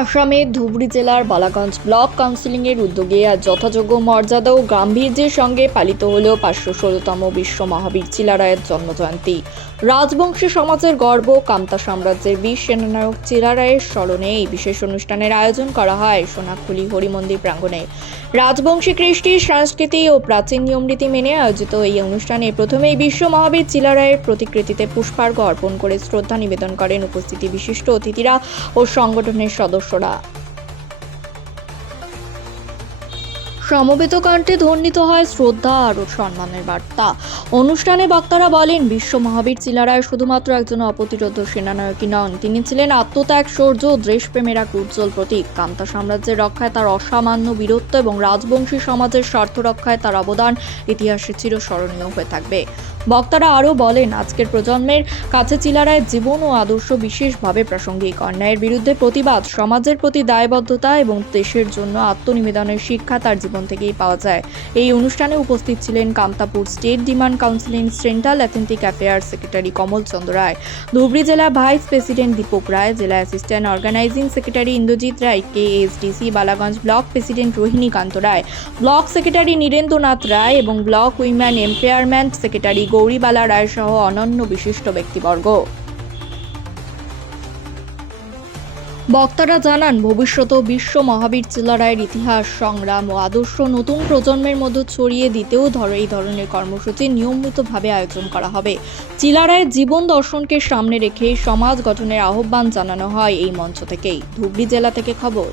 আসামে ধুবড়ী জেলার বালাগঞ্জ ব্লক কাউন্সিলের উদ্যোগে আজ যথাযোগ্য মর্যাদা ও গাম্ভীর্যের সঙ্গে পালিত হল 516তম বিশ্ব মহাবীর চিলারায়ের জন্মজয়ন্তী। রাজবংশী সমাজের গর্ব কামতা সাম্রাজ্যের বীর সেনানায়ক চিলারায়ের স্মরণে এই বিশেষ অনুষ্ঠানের আয়োজন করা হয় সোনাখুলি হরিমন্দির প্রাঙ্গণে। রাজবংশী কৃষ্টি সংস্কৃতি ও প্রাচীন নিয়মনীতি মেনে আয়োজিত এই অনুষ্ঠানে প্রথমেই বিশ্ব মহাবীর চিলারায়ের প্রতিকৃতিতে পুষ্পার্ঘ্য অর্পণ করে শ্রদ্ধা নিবেদন করেন উপস্থিত বিশিষ্ট অতিথিরা ও সংগঠনের সদস্যরা। সমবেত কণ্ঠে ধ্বনিত হয় শ্রদ্ধা আর সম্মানের বার্তা। অনুষ্ঠানে বক্তারা বলেন, বিশ্ব মহাবীর চিলারায় শুধুমাত্র একজন অপ্রতিরোধ্য সেনানায়কই নন, তিনি ছিলেন আত্মত্যাগ, শৌর্য ও দেশপ্রেমের এক উজ্জ্বল প্রতীক। কামতা সাম্রাজ্যের রক্ষায় তার অসামান্য বীরত্ব এবং রাজবংশী সমাজের স্বার্থ রক্ষায় তার অবদান ইতিহাসে চিরস্মরণীয় হয়ে থাকবে। বক্তারা আরও বলেন, আজকের প্রজন্মের কাছে চিলারায়ের জীবন ও আদর্শ বিশেষভাবে প্রাসঙ্গিক। অন্যায়ের বিরুদ্ধে প্রতিবাদ, সমাজের প্রতি দায়বদ্ধতা এবং দেশের জন্য আত্মনিবেদনের শিক্ষা তার জীবন থেকেই পাওয়া যায়। এই অনুষ্ঠানে উপস্থিত ছিলেন Kamatapur state demand council central authentic affairs secretary Kamal Chandra Roy, Dhubri জেলা ভাইস প্রেসিডেন্ট দীপক রায়, জেলা assistant organising secretary Indrajit Roy, KSDC Balaganj block president Rohinikanta Roy, block secretary Nirendranath Roy এবং block women empowerment secretary Gouribala Roy সহ অনন্য বিশিষ্ট ব্যক্তিবর্গ। বক্তারা জানান, ভবিষ্যতেও বিশ্ব মহাবীর চিলারায়ের ইতিহাস, সংগ্রাম ও আদর্শ নতুন প্রজন্মের মধ্যে ছড়িয়ে দিতেও এই ধরনের কর্মসূচি নিয়মিতভাবে আয়োজন করা হবে। চিলারায়ের জীবন দর্শনকে সামনে রেখে সমাজ গঠনের আহ্বান জানানো হয় এই মঞ্চ থেকেই। ধুবড়ী জেলা থেকে খবর।